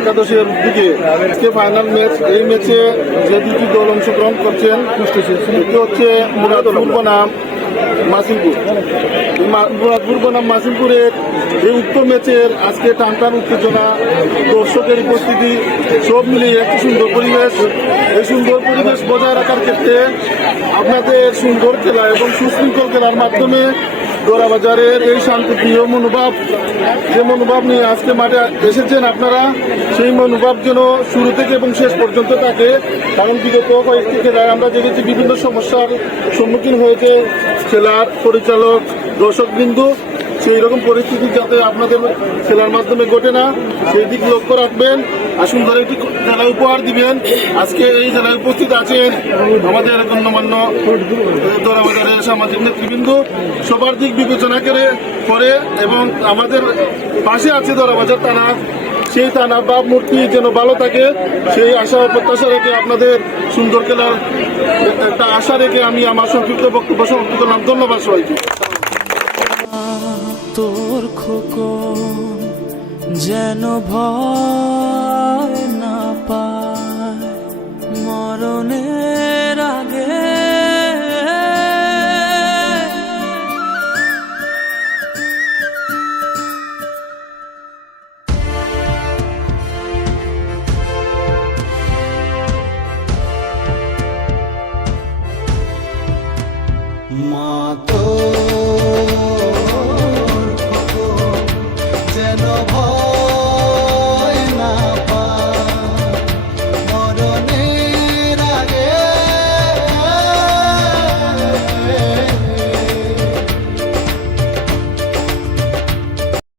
একাদশের দিকে আজকে ফাইনাল ম্যাচ। এই ম্যাচে যে দুটি দল অংশগ্রহণ করছেন এটি হচ্ছে মুরাদপুর বনাম মাসিমপুর। মুরাদপুর বনাম মাসিমপুরের এই উক্ত ম্যাচের আজকে টানটান উত্তেজনা, দর্শকের উপস্থিতি সব মিলিয়ে একটি সুন্দর পরিবেশ। এই সুন্দর পরিবেশ বজায় রাখার ক্ষেত্রে আপনাদের সুন্দর খেলা এবং সুশৃঙ্খল খেলার মাধ্যমে দোরাবাজারের এই শান্তিপ্রিয় মনোভাব, যে মনোভাব নিয়ে আজকে মাঠে এসেছেন আপনারা, সেই মনোভাব যেন শুরু থেকে এবং শেষ পর্যন্ত থাকে। কারণ বিগত কয়েকটি খেলায় আমরা দেখেছি বিভিন্ন সমস্যার সম্মুখীন হয়েছে খেলার পরিচালক, দর্শকবৃন্দ। সেই রকম পরিস্থিতি যাতে আপনাদের খেলার মাধ্যমে ঘটে না, সেই দিক লক্ষ্য রাখবেন আর সুন্দর একটি খেলা উপহার দিবেন। আজকে এই খেলায় উপস্থিত আছেন আমাদের গণ্যমান্য দোরাবাজারের সামাজিক নেতৃবৃন্দ, সবার দিক বিবেচনা করে এবং আমাদের পাশে আছে দোরাবাজার থানা, সেই থানা ভাবমূর্তি যেন ভালো থাকে সেই আশা ও প্রত্যাশা রেখে আপনাদের সুন্দর খেলার একটা আশা রেখে আমি আমার সংক্ষিপ্ত বক্তব্য সমাপ্ত করলাম। ধন্যবাদ সবাইকে। তোর খোকন যেন ভয় না পায় মরণে